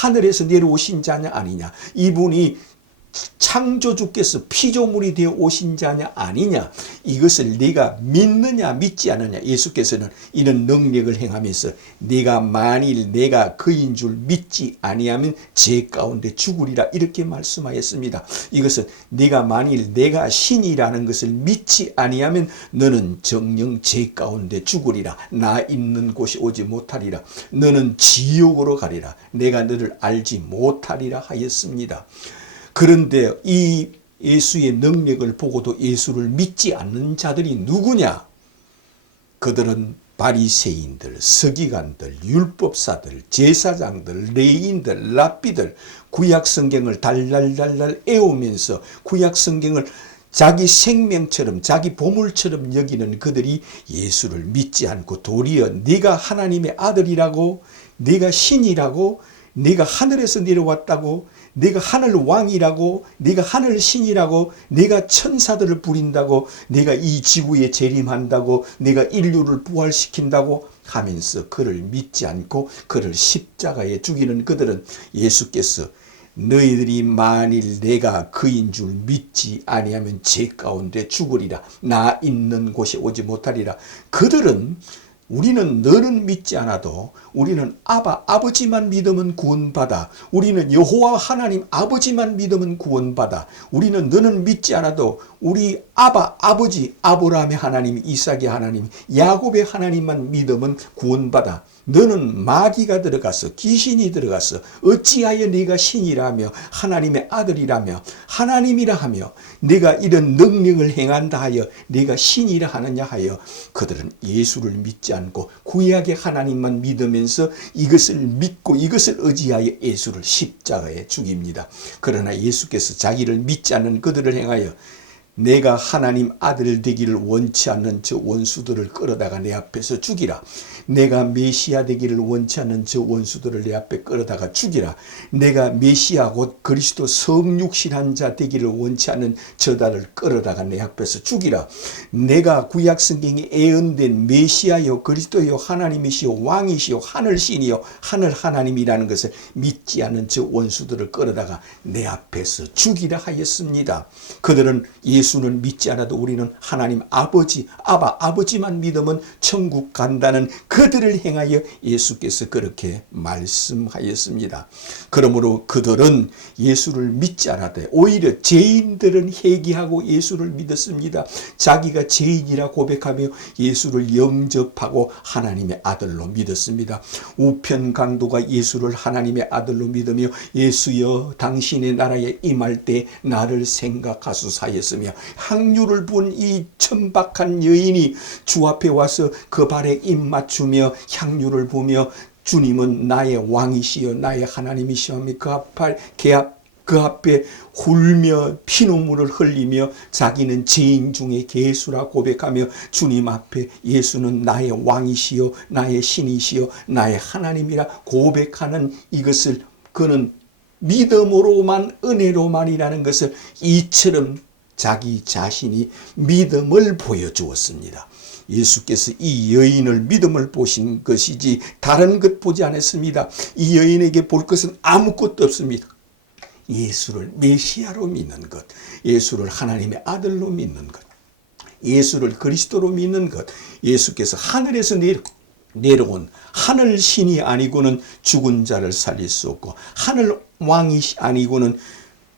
하늘에서 내려오신 자냐 아니냐, 이분이 창조주께서 피조물이 되어 오신 자냐 아니냐, 이것을 네가 믿느냐 믿지 않느냐. 예수께서는 이런 능력을 행하면서 네가 만일 내가 그인 줄 믿지 아니하면 죄 가운데 죽으리라 이렇게 말씀하였습니다. 이것은 네가 만일 내가 신이라는 것을 믿지 아니하면 너는 정녕 죄 가운데 죽으리라. 나 있는 곳이 오지 못하리라. 너는 지옥으로 가리라. 내가 너를 알지 못하리라 하였습니다. 그런데 이 예수의 능력을 보고도 예수를 믿지 않는 자들이 누구냐? 그들은 바리새인들, 서기관들, 율법사들, 제사장들, 레위인들, 랍비들, 구약 성경을 달달달달 애우면서 구약 성경을 자기 생명처럼 자기 보물처럼 여기는 그들이 예수를 믿지 않고 도리어 네가 하나님의 아들이라고, 네가 신이라고, 네가 하늘에서 내려왔다고, 네가 하늘 왕이라고, 네가 하늘 신이라고, 네가 천사들을 부린다고, 네가 이 지구에 재림한다고, 네가 인류를 부활시킨다고 하면서 그를 믿지 않고 그를 십자가에 죽이는 그들은 예수께서 너희들이 만일 내가 그인 줄 믿지 아니하면 죄 가운데 죽으리라. 나 있는 곳에 오지 못하리라. 그들은 우리는 너는 믿지 않아도 우리는 아버지만 믿으면 구원받아. 우리는 여호와 하나님 아버지만 믿으면 구원받아. 우리는 너는 믿지 않아도 우리 아버지 아브라함의 하나님, 이삭의 하나님, 야곱의 하나님만 믿으면 구원받아. 너는 마귀가 들어가서 귀신이 들어가서 어찌하여 네가 신이라며 하나님의 아들이라며 하나님이라 하며 네가 이런 능력을 행한다 하여 네가 신이라 하느냐 하여 그들은 예수를 믿지 않고 구약의 하나님만 믿으면서 이것을 믿고 이것을 의지하여 예수를 십자가에 죽입니다. 그러나 예수께서 자기를 믿지 않는 그들을 행하여 내가 하나님 아들 되기를 원치 않는 저 원수들을 끌어다가 내 앞에서 죽이라. 내가 메시아 되기를 원치 않는 저 원수들을 내 앞에 끌어다가 죽이라. 내가 메시아 곧 그리스도 성육신한 자 되기를 원치 않는 저들을 끌어다가 내 앞에서 죽이라. 내가 구약 성경에 예언된 메시아요 그리스도요 하나님이시요 왕이시요 하늘신이요 하늘 하나님이라는 것을 믿지 않는 저 원수들을 끌어다가 내 앞에서 죽이라 하였습니다. 그들은 예수는 믿지 않아도 우리는 하나님 아버지만 믿으면 천국 간다는 그들을 행하여 예수께서 그렇게 말씀하였습니다. 그러므로 그들은 예수를 믿지 않아도 오히려 죄인들은 회개하고 예수를 믿었습니다. 자기가 죄인이라 고백하며 예수를 영접하고 하나님의 아들로 믿었습니다. 우편 강도가 예수를 하나님의 아들로 믿으며 예수여 당신의 나라에 임할 때 나를 생각하소서하였으며 향유를 부은 이 천박한 여인이 주 앞에 와서 그 발에 입 맞추며 향유를 부으며 주님은 나의 왕이시여 나의 하나님이시오며 그 앞에 훌며 피눈물을 흘리며 자기는 죄인 중에 괴수라 고백하며 주님 앞에 예수는 나의 왕이시여 나의 신이시여 나의 하나님이라 고백하는 이것을 그는 믿음으로만 은혜로만이라는 것을 이처럼 자기 자신이 믿음을 보여주었습니다. 예수께서 이 여인을 믿음을 보신 것이지 다른 것 보지 않았습니다. 이 여인에게 볼 것은 아무것도 없습니다. 예수를 메시아로 믿는 것, 예수를 하나님의 아들로 믿는 것, 예수를 그리스도로 믿는 것, 예수께서 하늘에서 내려온 하늘 신이 아니고는 죽은 자를 살릴 수 없고 하늘 왕이 아니고는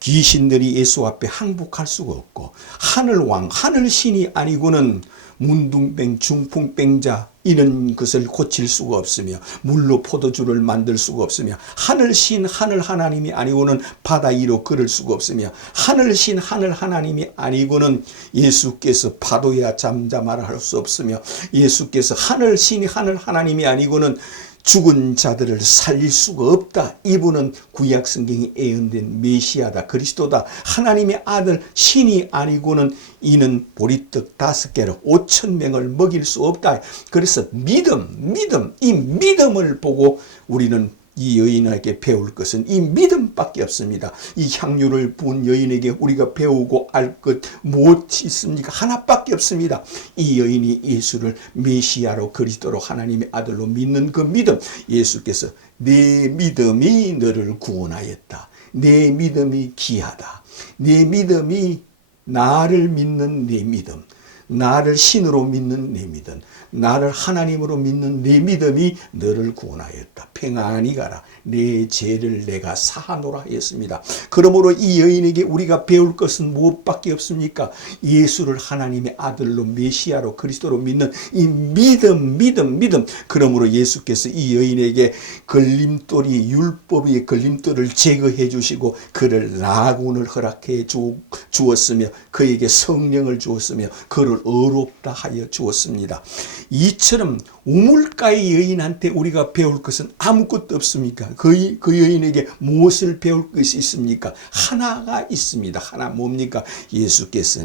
귀신들이 예수 앞에 항복할 수가 없고 하늘 왕, 하늘 신이 아니고는 문둥병, 중풍병자 이런 것을 고칠 수가 없으며 물로 포도주를 만들 수가 없으며 하늘신 하늘 하나님이 아니고는 바다 위로 걸을 수가 없으며 하늘신 하늘 하나님이 아니고는 예수께서 파도야 잠잠하라 할 수 없으며 예수께서 하늘신 하늘 하나님이 아니고는 죽은 자들을 살릴 수가 없다. 이분은 구약 성경이 예언된 메시아다. 그리스도다. 하나님의 아들 신이 아니고는 이는 보리떡 5개로 5,000명을 먹일 수 없다. 그래서 믿음, 이 믿음을 보고 우리는 이 여인에게 배울 것은 이 믿음밖에 없습니다. 이 향유를 부은 여인에게 우리가 배우고 알 것 무엇이 있습니까? 하나밖에 없습니다. 이 여인이 예수를 메시아로 그리스도로 하나님의 아들로 믿는 그 믿음. 예수께서 내 믿음이 너를 구원하였다. 내 믿음이 귀하다. 내 믿음이 나를 믿는 내 믿음. 나를 신으로 믿는 내 믿음, 나를 하나님으로 믿는 내 믿음이 너를 구원하였다. 평안히 가라. 내 죄를 내가 사하노라 하였습니다. 그러므로 이 여인에게 우리가 배울 것은 무엇밖에 없습니까? 예수를 하나님의 아들로 메시아로 그리스도로 믿는 이 믿음. 그러므로 예수께서 이 여인에게 걸림돌이 율법의 걸림돌을 제거해 주시고 그를 나군을 허락해 주었으며 그에게 성령을 주었으며 그를 의롭다 하여 주었습니다. 이처럼 우물가의 여인한테 우리가 배울 것은 아무것도 없습니까? 그 여인에게 무엇을 배울 것이 있습니까? 하나가 있습니다. 하나 뭡니까? 예수께서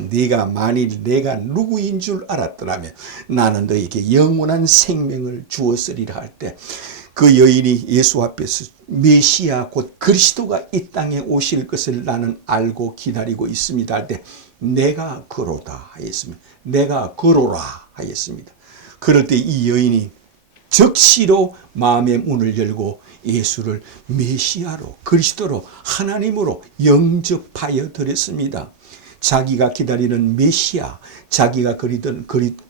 만일 내가 누구인 줄 알았더라면 나는 너에게 영원한 생명을 주었으리라 할 때 그 여인이 예수 앞에서 메시아 곧 그리스도가 이 땅에 오실 것을 나는 알고 기다리고 있습니다 할 때 내가 그로다 하였습니다. 내가 그로라 하였습니다. 그럴 때 이 여인이 즉시로 마음의 문을 열고 예수를 메시아로 그리스도로 하나님으로 영접하여 드렸습니다. 자기가 기다리는 메시아, 자기가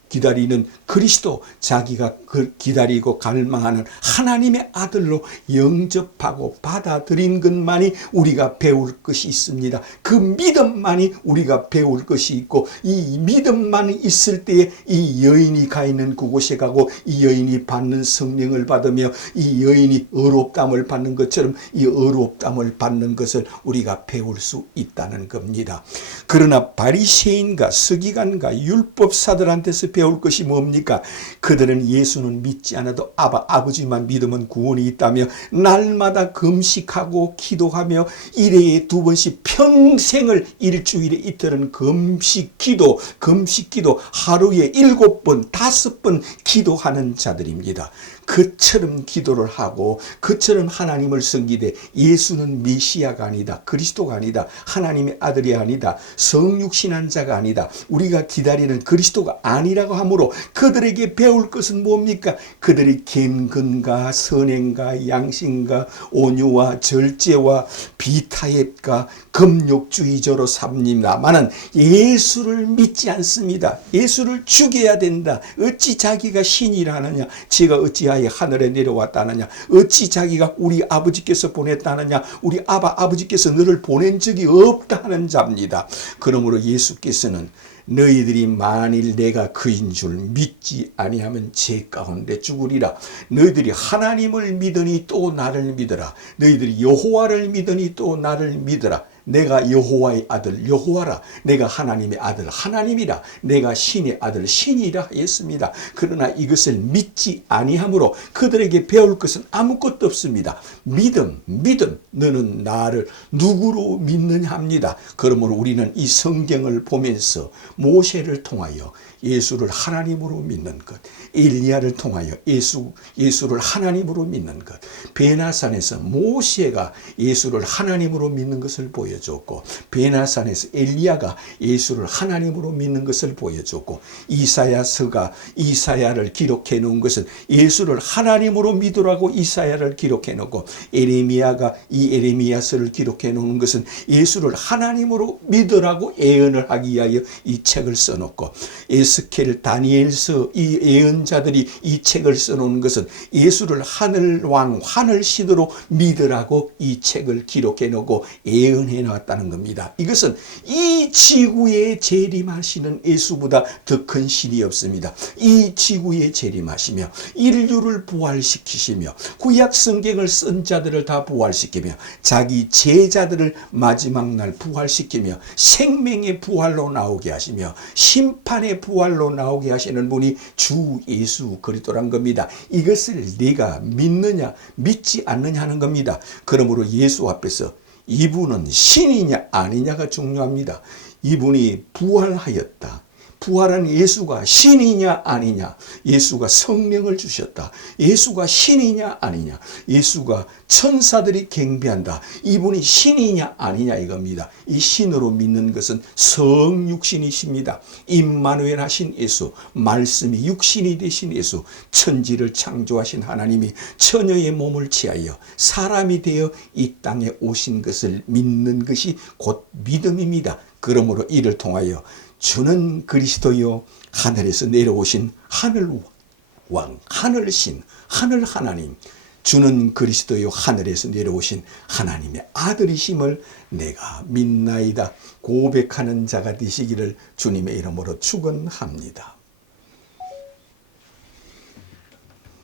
기다리는 그리스도, 자기가 기다리고 갈망하는 하나님의 아들로 영접하고 받아들인 것만이 우리가 배울 것이 있습니다. 그 믿음만이 우리가 배울 것이 있고 이 믿음만 있을 때에 이 여인이 가 있는 그곳에 가고 이 여인이 받는 성령을 받으며 이 여인이 의롭다함을 받는 것처럼 이 의롭다함을 받는 것을 우리가 배울 수 있다는 겁니다. 그러나 바리새인과 서기관과 율법사들한테서 배울 것이 뭡니까? 그들은 예수는 믿지 않아도 아버지만 믿으면 구원이 있다며 날마다 금식하고 기도하며 일회에 2번씩 평생을 일주일에 이틀은 금식기도 하루에 7번 5번 기도하는 자들입니다. 그처럼 기도를 하고 그처럼 하나님을 섬기되 예수는 메시아가 아니다. 그리스도가 아니다. 하나님의 아들이 아니다. 성육신한 자가 아니다. 우리가 기다리는 그리스도가 아니라고 하므로 그들에게 배울 것은 뭡니까? 그들이 경건과 선행과 양심과 온유와 절제와 비타협과 금욕주의자로 삽니다마는 예수를 믿지 않습니다. 예수를 죽여야 된다. 어찌 자기가 신이라 하느냐? 제가 어찌하여 하늘에 내려왔다느냐? 어찌 자기가 우리 아버지께서 보냈다느냐? 우리 아버지께서 너를 보낸 적이 없다 하는 자입니다. 그러므로 예수께서는 너희들이 만일 내가 그인 줄 믿지 아니하면 죄 가운데 죽으리라. 너희들이 하나님을 믿으니 또 나를 믿으라. 너희들이 여호와를 믿으니 또 나를 믿으라. 내가 여호와의 아들 여호와라. 내가 하나님의 아들 하나님이라. 내가 신의 아들 신이라 했습니다. 그러나 이것을 믿지 아니하므로 그들에게 배울 것은 아무것도 없습니다. 믿음 너는 나를 누구로 믿느냐 합니다. 그러므로 우리는 이 성경을 보면서 모세를 통하여 예수를 하나님으로 믿는 것, 엘리야를 통하여 예수를 하나님으로 믿는 것, 베나산에서 모세가 예수를 하나님으로 믿는 것을 보여줬고, 베나산에서 엘리야가 예수를 하나님으로 믿는 것을 보여줬고, 이사야서가 이사야를 기록해 놓은 것은 예수를 하나님으로 믿으라고 이사야를 기록해 놓고, 에레미야가 이 에레미야서를 기록해 놓은 것은 예수를 하나님으로 믿으라고 예언을 하기 위하여 이 책을 써놓고, 에스겔, 다니엘서 이 예언자들이 이 책을 써놓은 것은 예수를 하늘왕, 하늘신으로 믿으라고 이 책을 기록해 놓고 예언해 놨다는 겁니다. 이것은 이 지구에 재림하시는 예수보다 더 큰 신이 없습니다. 이 지구에 재림하시며 인류를 부활시키시며 구약 성경을 쓴 자들을 다 부활시키며 자기 제자들을 마지막 날 부활시키며 생명의 부활로 나오게 하시며 심판의 부활로 나오게 하시는 분이 주 예수 그리스도란 겁니다. 이것을 네가 믿느냐 믿지 않느냐 하는 겁니다. 그러므로 예수 앞에서 이분은 신이냐 아니냐가 중요합니다. 이분이 부활하였다. 부활한 예수가 신이냐 아니냐, 예수가 성령을 주셨다, 예수가 신이냐 아니냐, 예수가 천사들이 경배한다, 이분이 신이냐 아니냐 이겁니다. 이 신으로 믿는 것은 성육신이십니다. 임마누엘 하신 예수, 말씀이 육신이 되신 예수, 천지를 창조하신 하나님이 처녀의 몸을 취하여 사람이 되어 이 땅에 오신 것을 믿는 것이 곧 믿음입니다. 그러므로 이를 통하여 주는 그리스도요 하늘에서 내려오신 하늘왕, 하늘신, 하늘하나님, 주는 그리스도요 하늘에서 내려오신 하나님의 아들이심을 내가 믿나이다 고백하는 자가 되시기를 주님의 이름으로 축원합니다.